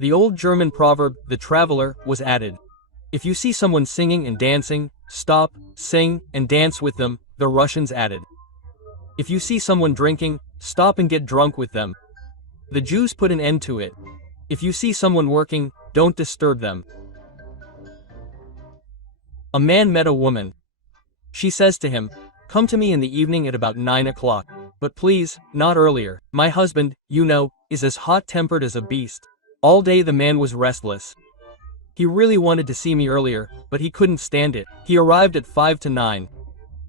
The old German proverb, the traveler, was added. If you see someone singing and dancing, stop, sing, and dance with them, the Russians added. If you see someone drinking, stop and get drunk with them. The Jews put an end to it. If you see someone working, don't disturb them. A man met a woman. She says to him, "Come to me in the evening at about 9 o'clock. But please, not earlier. My husband, you know, is as hot-tempered as a beast." All day the man was restless. He really wanted to see me earlier, but he couldn't stand it. He arrived at 5 to 9.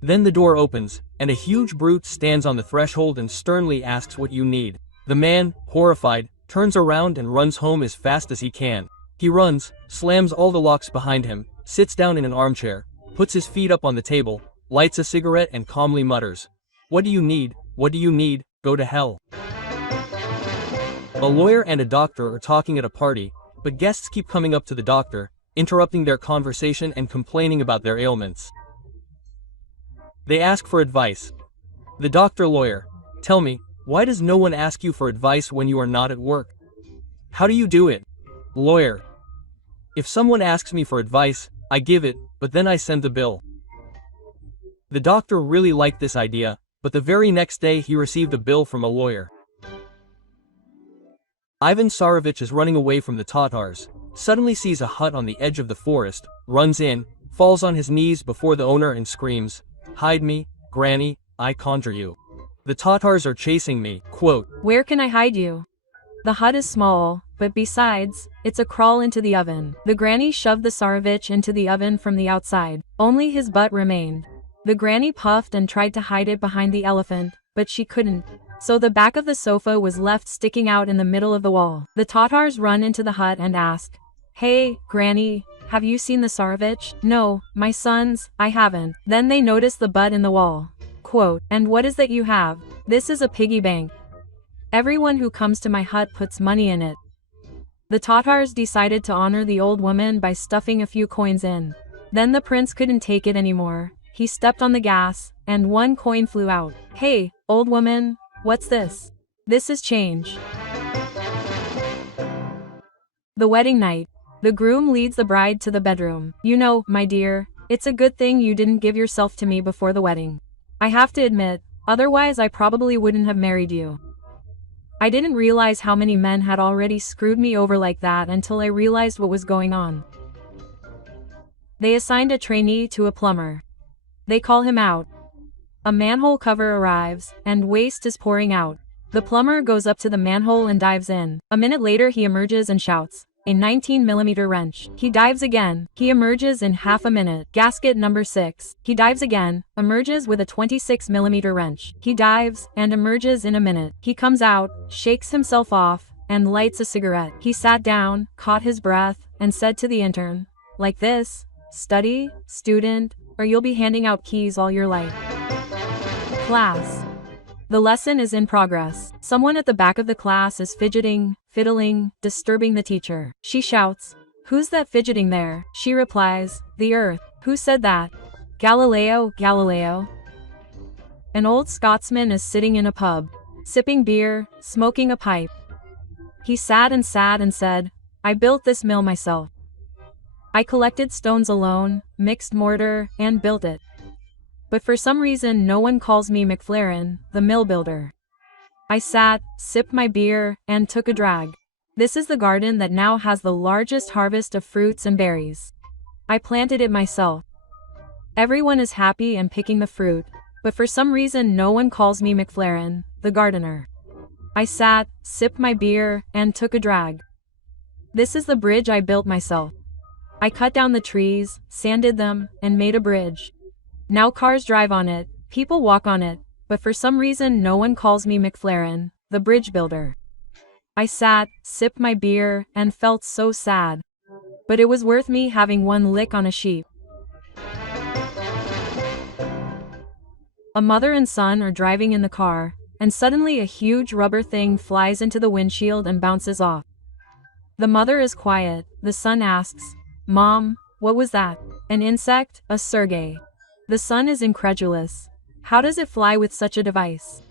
Then the door opens, and a huge brute stands on the threshold and sternly asks what you need. The man, horrified, turns around and runs home as fast as he can. He runs, slams all the locks behind him, sits down in an armchair, puts his feet up on the table, lights a cigarette and calmly mutters, "What do you need? What do you need? Go to hell." A lawyer and a doctor are talking at a party, but guests keep coming up to the doctor, interrupting their conversation and complaining about their ailments. They ask for advice. The doctor lawyer, "Tell me, why does no one ask you for advice when you are not at work? How do you do it?" Lawyer, "If someone asks me for advice, I give it, but then I send the bill." The doctor really liked this idea, but the very next day he received a bill from a lawyer. Ivan Tsarevich is running away from the Tatars, suddenly sees a hut on the edge of the forest, runs in, falls on his knees before the owner and screams, "Hide me, Granny, I conjure you. The Tatars are chasing me." Quote, "Where can I hide you? The hut is small, but besides, it's a crawl into the oven." The granny shoved the Tsarevich into the oven from the outside. Only his butt remained. The granny puffed and tried to hide it behind the elephant, but she couldn't. So the back of the sofa was left sticking out in the middle of the wall. The Tatars run into the hut and ask, "Hey, Granny, have you seen the Tsarevich?" "No, my sons, I haven't." Then they notice the butt in the wall. Quote, "And what is that you have?" "This is a piggy bank. Everyone who comes to my hut puts money in it." The Tatars decided to honor the old woman by stuffing a few coins in. Then the prince couldn't take it anymore. He stepped on the gas, and one coin flew out. "Hey, old woman, what's this?" "This is change." The wedding night. The groom leads the bride to the bedroom. "You know, my dear, it's a good thing you didn't give yourself to me before the wedding. I have to admit, otherwise I probably wouldn't have married you. I didn't realize how many men had already screwed me over like that until I realized what was going on." They assigned a trainee to a plumber. They call him out. A manhole cover arrives, and waste is pouring out. The plumber goes up to the manhole and dives in. A minute later he emerges and shouts, "A 19mm wrench." He dives again. He emerges in half a minute. Gasket number 6. He dives again, emerges with a 26mm wrench. He dives, and emerges in a minute. He comes out, shakes himself off, and lights a cigarette. He sat down, caught his breath, and said to the intern, "Like this, study, student, or you'll be handing out keys all your life." Class. The lesson is in progress. Someone at the back of the class is fidgeting, fiddling, disturbing the teacher. She shouts, "Who's that fidgeting there?" She replies, "The earth." "Who said that?" "Galileo, Galileo." An old Scotsman is sitting in a pub, sipping beer, smoking a pipe. He sat and said, "I built this mill myself. I collected stones alone, mixed mortar, and built it. But for some reason no one calls me McFlaren, the mill builder." I sat, sipped my beer, and took a drag. This is the garden that now has the largest harvest of fruits and berries. I planted it myself. Everyone is happy and picking the fruit, but for some reason no one calls me McFlaren, the gardener. I sat, sipped my beer, and took a drag. This is the bridge I built myself. I cut down the trees, sanded them, and made a bridge. Now cars drive on it, people walk on it, but for some reason no one calls me McFlaren, the bridge builder. I sat, sipped my beer, and felt so sad. But it was worth me having one lick on a sheep. A mother and son are driving in the car, and suddenly a huge rubber thing flies into the windshield and bounces off. The mother is quiet. The son asks, "Mom, what was that?" "An insect, a Sergei." The son is incredulous. "How does it fly with such a device?"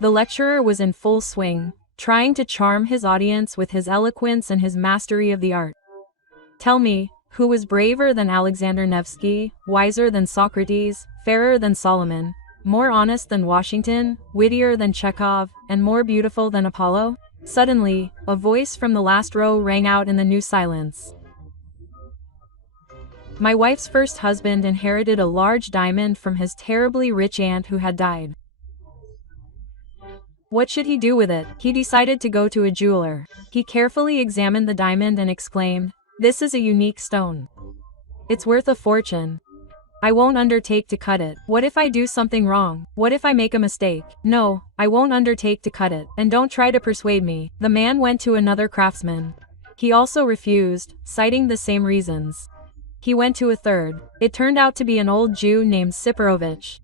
The lecturer was in full swing, trying to charm his audience with his eloquence and his mastery of the art. Tell me, who was braver than Alexander Nevsky, wiser than Socrates, fairer than Solomon, more honest than Washington, wittier than Chekhov, and more beautiful than Apollo? Suddenly, a voice from the last row rang out in the new silence. My wife's first husband inherited a large diamond from his terribly rich aunt who had died. What should he do with it? He decided to go to a jeweler. He carefully examined the diamond and exclaimed, "This is a unique stone. It's worth a fortune. I won't undertake to cut it. What if I do something wrong? What if I make a mistake? No, I won't undertake to cut it. And don't try to persuade me." The man went to another craftsman. He also refused, citing the same reasons. He went to a third. It turned out to be an old Jew named Siporovich.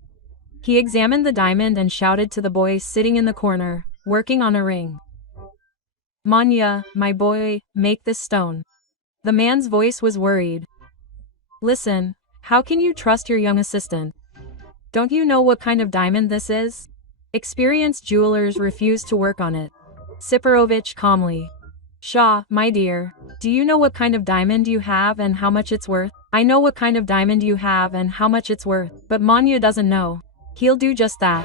He examined the diamond and shouted to the boy sitting in the corner, working on a ring. "Manya, my boy, make this stone." The man's voice was worried. "Listen, how can you trust your young assistant? Don't you know what kind of diamond this is?" Experienced jewelers refused to work on it. Siporovich calmly. "Shah, my dear, do you know what kind of diamond you have and how much it's worth?" "I know what kind of diamond you have and how much it's worth, but Manya doesn't know. He'll do just that."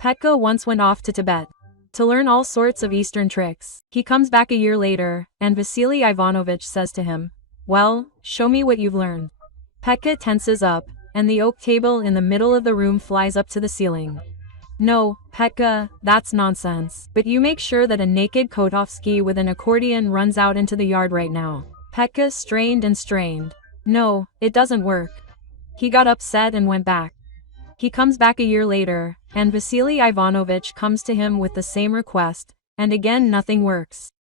Petka once went off to Tibet to learn all sorts of Eastern tricks. He comes back a year later, and Vasily Ivanovich says to him, "Well, show me what you've learned." Petka tenses up, and the oak table in the middle of the room flies up to the ceiling. "No, Petka, that's nonsense. But you make sure that a naked Kotovsky with an accordion runs out into the yard right now." Petka strained and strained. "No, it doesn't work." He got upset and went back. He comes back a year later, and Vasily Ivanovich comes to him with the same request, and again nothing works.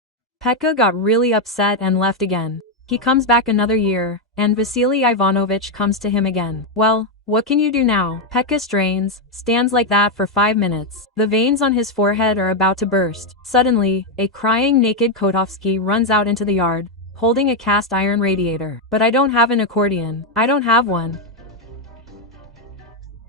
Petka got really upset and left again. He comes back another year, and Vasily Ivanovich comes to him again. "Well, what can you do now?" Petka strains, stands like that for 5 minutes. The veins on his forehead are about to burst. Suddenly, a crying naked Kotovsky runs out into the yard, holding a cast iron radiator. "But I don't have an accordion. I don't have one."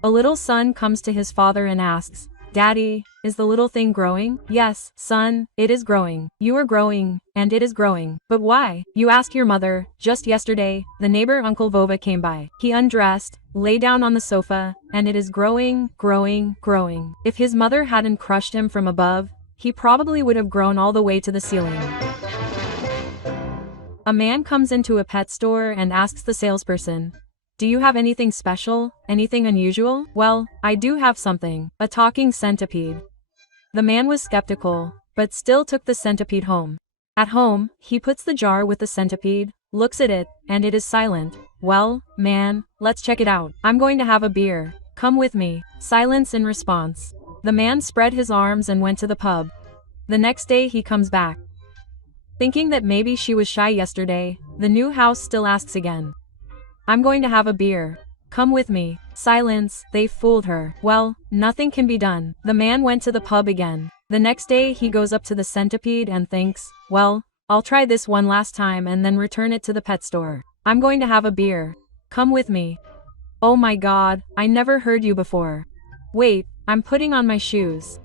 A little son comes to his father and asks, "Daddy, is the little thing growing?" "Yes, son, it is growing. You are growing, and it is growing. But why? You ask your mother." Just yesterday, the neighbor Uncle Vova came by. He undressed, lay down on the sofa, and it is growing, growing, growing. If his mother hadn't crushed him from above, he probably would have grown all the way to the ceiling. A man comes into a pet store and asks the salesperson, "Do you have anything special, anything unusual?" "Well, I do have something, a talking centipede." The man was skeptical, but still took the centipede home. At home, he puts the jar with the centipede, looks at it, and it is silent. "Well, man, let's check it out. I'm going to have a beer. Come with me." Silence in response. The man spread his arms and went to the pub. The next day he comes back. Thinking that maybe she was shy yesterday, the new house still asks again. "I'm going to have a beer. Come with me." Silence, they fooled her. Well, nothing can be done. The man went to the pub again. The next day he goes up to the centipede and thinks, "Well, I'll try this one last time and then return it to the pet store. I'm going to have a beer. Come with me." "Oh my God, I never heard you before. Wait, I'm putting on my shoes."